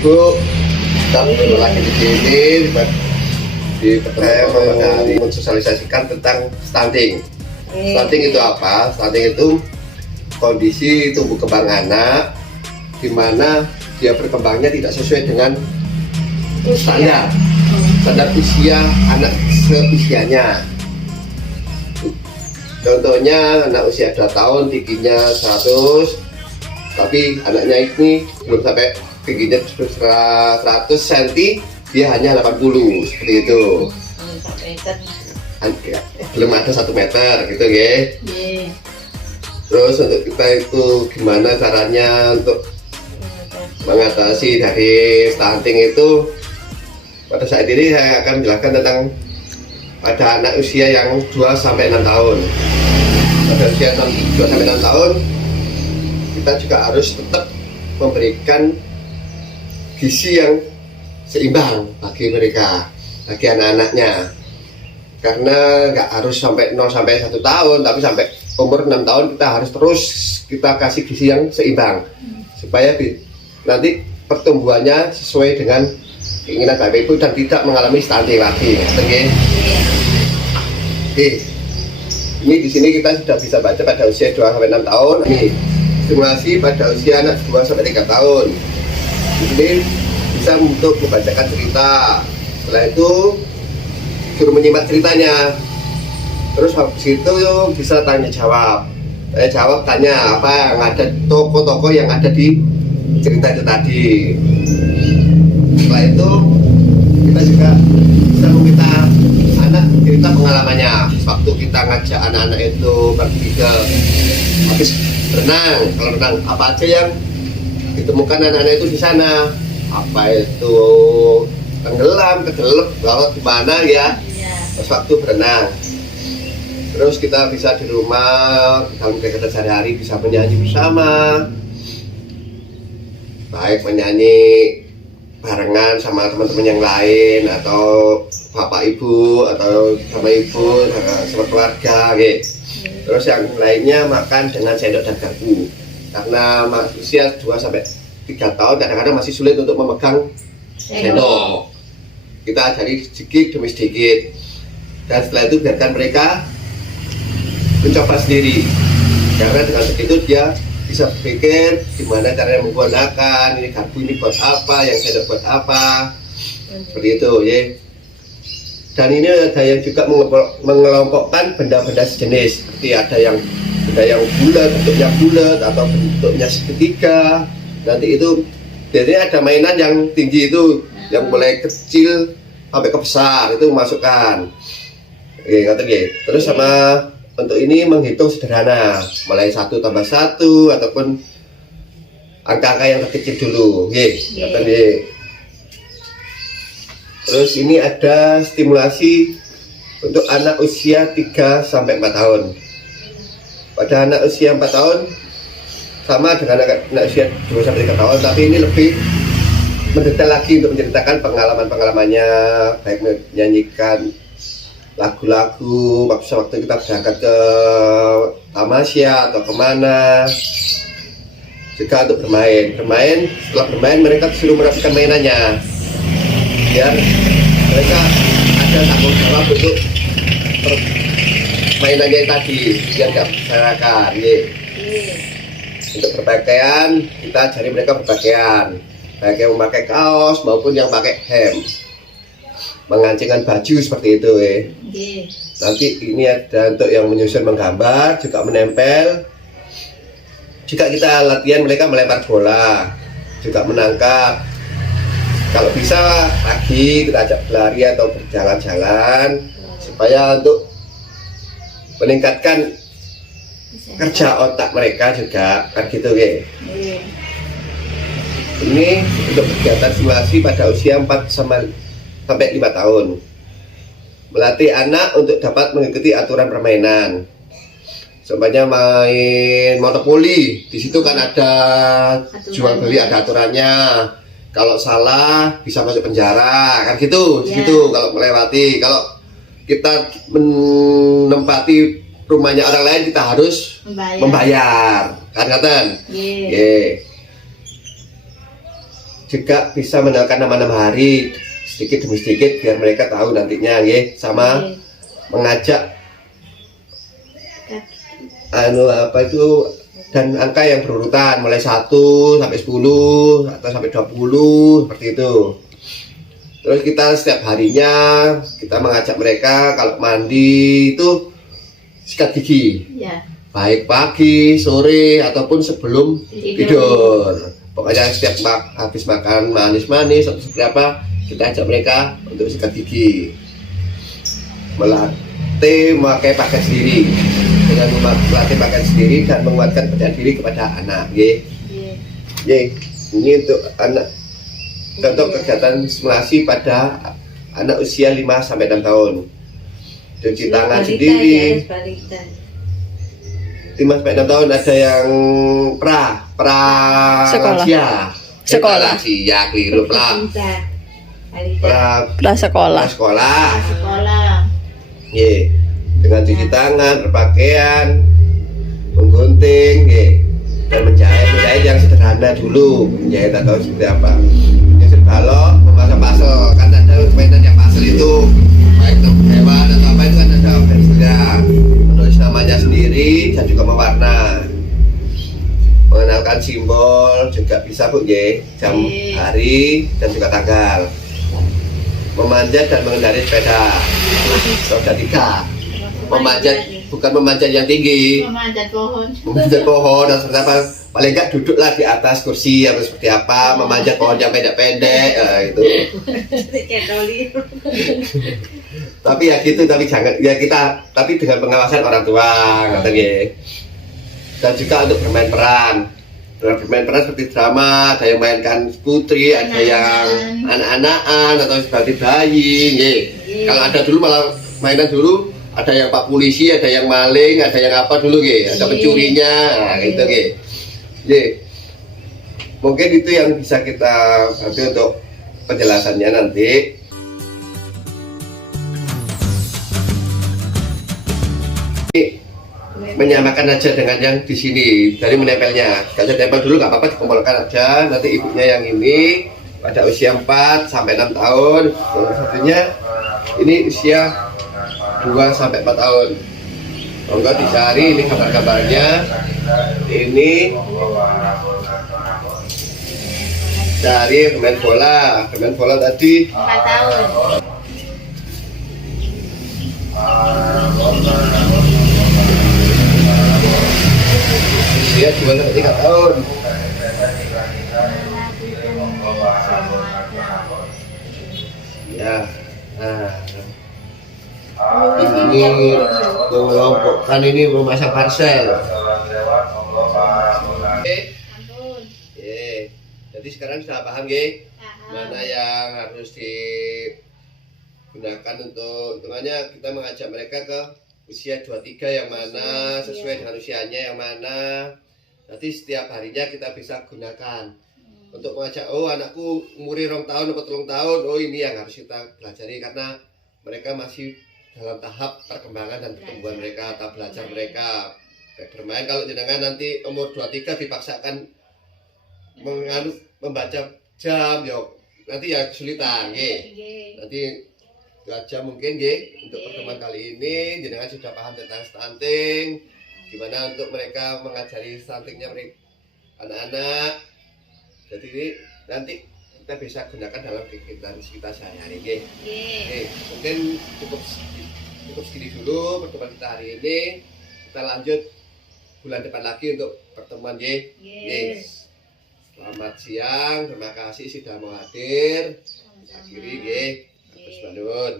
Ibu kita lagi di sini di pertemuan dari mensosialisasikan tentang stunting. Stunting itu apa? Stunting itu kondisi tumbuh kembang anak di mana dia berkembangnya tidak sesuai dengan standar usia anak seusianya. Contohnya anak usia 2 tahun tingginya 100, tapi anaknya ini belum sampai tingginya 100 cm, dia hanya 80, seperti itu. Belum ada 1 meter gitu ya. Terus untuk kita itu gimana caranya untuk mengatasi dari stunting itu? Pada saat ini saya akan menjelaskan tentang pada anak usia yang 2-6 tahun. Pada usia 2-6 tahun kita juga harus tetap memberikan gizi yang seimbang bagi mereka, bagi anak-anaknya. Karena nggak harus sampai 0-1 tahun, tapi sampai umur 6 tahun kita harus terus kita kasih gizi yang seimbang supaya nanti pertumbuhannya sesuai dengan keinginan bapak ibu dan tidak mengalami stunting lagi. Oke. Ini di sini kita sudah bisa baca pada usia 2-6 tahun. Ini stimulasi pada usia anak 2-3 tahun. Ini bisa untuk membacakan cerita. Setelah itu suruh menyimak ceritanya. Terus habis itu bisa tanya jawab. Tanya apa yang ada, tokoh-tokoh yang ada di cerita itu tadi. Setelah itu kita juga bisa meminta anak cerita pengalamannya waktu kita ngajak anak-anak itu pergi ke habis renang. Kalau renang apa aja yang ditemukan anak-anak itu di sana, apa itu tenggelam, kedelep, kalau di mana ya pas waktu berenang. Terus kita bisa di rumah dalam kegiatan sehari-hari bisa menyanyi bersama, baik menyanyi barengan sama teman-teman yang lain atau bapak ibu atau sama ibu sama keluarga gitu. Terus yang lainnya makan dengan sendok dan garpu, karena usia 2-3 tahun kadang-kadang masih sulit untuk memegang sendok. Kita ajari sedikit demi sedikit, dan setelah itu biarkan mereka mencoba sendiri, karena dengan begitu dia bisa berpikir gimana caranya menggunakan ini garpu ini buat apa, yang sendok buat apa, seperti itu ya. Dan ini ada yang juga mengelompokkan benda-benda sejenis, seperti ada yang benda yang bulat, bentuknya bulat atau bentuknya segitiga. Nanti itu jadi ada mainan yang tinggi itu, yang mulai kecil sampai ke besar itu masukkan. Terus sama untuk ini menghitung sederhana, mulai 1 + 1 ataupun angka-angka yang terkecil dulu. Terus ini ada stimulasi untuk anak usia 3-4 tahun. Pada anak usia 4 tahun sama dengan anak usia 2-3 tahun, tapi ini lebih mendetail lagi untuk menceritakan pengalaman-pengalamannya, baik menyanyikan lagu-lagu waktu kita berangkat ke tamasya atau kemana, juga untuk bermain. Setelah bermain mereka disuruh merapikan mainannya, biar mereka ada tanggung jawab untuk mainannya tadi, biar nggak berserakan. Untuk berpakaian kita ajari mereka berpakaian, baik yang memakai kaos maupun yang pakai hem, mengancingkan baju seperti itu Nanti ini ada untuk yang menyusun, menggambar, juga menempel. Jika kita latihan mereka melempar bola, juga menangkap. Kalau bisa pagi kita ajak berlari atau berjalan-jalan supaya untuk meningkatkan kerja otak mereka juga kan gitu Ini untuk kegiatan simulasi pada usia 4-5 tahun. Melatih anak untuk dapat mengikuti aturan permainan. Contohnya main monopoli, di situ kan ada jual beli, ada aturannya. Kalau salah bisa masuk penjara, kan gitu. Gitu kalau melewati. Kalau kita menempati rumahnya orang lain kita harus membayar. Kan. juga bisa mengenalkan nama-nama hari sedikit demi sedikit biar mereka tahu nantinya nggih, sama mengajak apa itu dan angka yang berurutan mulai 1 sampai 10 atau sampai 20 seperti itu. Terus kita setiap harinya kita mengajak mereka kalau mandi itu sikat gigi Ya. baik pagi, sore ataupun sebelum tidur. Pokoknya setiap habis makan manis-manis atau seperti apa, kita ajak mereka untuk sikat gigi. Melatih memakai pakaian sendiri, dengan melatih pakaian sendiri dan menguatkan percaya diri kepada anak. Ini untuk anak, contoh kegiatan simulasi pada anak usia 5 sampai 6 tahun. Cuci tangan sendiri. 5 sampai 6 tahun ada yang sekolah ya keliru sekolah dengan cuci tangan, berpakaian, menggunting dan menjahit yang sederhana dulu, menjahit atau seperti apa. Yang balok, memasang pasel, kan ada mainan yang pasel itu baik itu hewan atau apa itu kan ada pensilnya, menulis namanya sendiri dan juga mewarna, mengenalkan simbol juga bisa Bu, jam, hari dan juga tanggal. Memanjat dan mengendarai sepeda, roda 3. Memanjat, bukan memanjat yang tinggi, memanjat pohon dan seperti apa, paling enggak duduklah di atas kursi atau seperti apa, memanjat pohon yang pendek-pendek itu. Tapi ya gitu, tapi jangan ya kita, tapi dengan pengawasan orang tua, katanya. Dan juga untuk bermain peran seperti drama, ada yang mainkan putri, ada yang anak-anakan atau seperti bayi. Kalau ada dulu malah mainan dulu, ada yang pak polisi, ada yang maling, ada yang apa dulu, ada pencurinya, gitu. Mungkin itu yang bisa kita bantu untuk penjelasannya nanti. Menyamakan aja dengan yang di sini dari menempelnya. Kalau tempel dulu nggak apa-apa, dikumpulkan aja. Nanti ibunya yang ini pada usia 4 sampai 6 tahun, satunya ini usia 2 sampai 4 tahun. Monggo dicari ini gambar-gambarnya. Ini dari pemain bola tadi 4 tahun. Usia 2 sampai 3 tahun. Ya, nah, ini mengelompokkan, ini memasang parcel. Jadi sekarang sudah paham, mana yang harus digunakan untuk hitungannya. Kita mengajak mereka ke usia 23 yang mana sesuai dengan usianya yang mana. Nanti setiap harinya kita bisa gunakan untuk mengajak, oh anakku umurnya 2 tahun atau 3 tahun, oh ini yang harus kita pelajari karena mereka masih dalam tahap perkembangan dan pertumbuhan mereka atau belajar mereka bermain. Kalau jenengan nanti umur 23 dipaksakan membaca jam, nanti ya kesulitan, nanti 2 jam mungkin, untuk pertemuan kali ini jenengan sudah paham tentang stunting, gimana untuk mereka mengajari stuntingnya anak-anak. Jadi ini nanti kita bisa gunakan dalam kegiatan kita sehari-hari. Mungkin cukup segini dulu pertemuan kita hari ini. Kita lanjut bulan depan lagi untuk pertemuan. Selamat siang, terima kasih sudah mau hadir. Akhiri, Terus Bandung,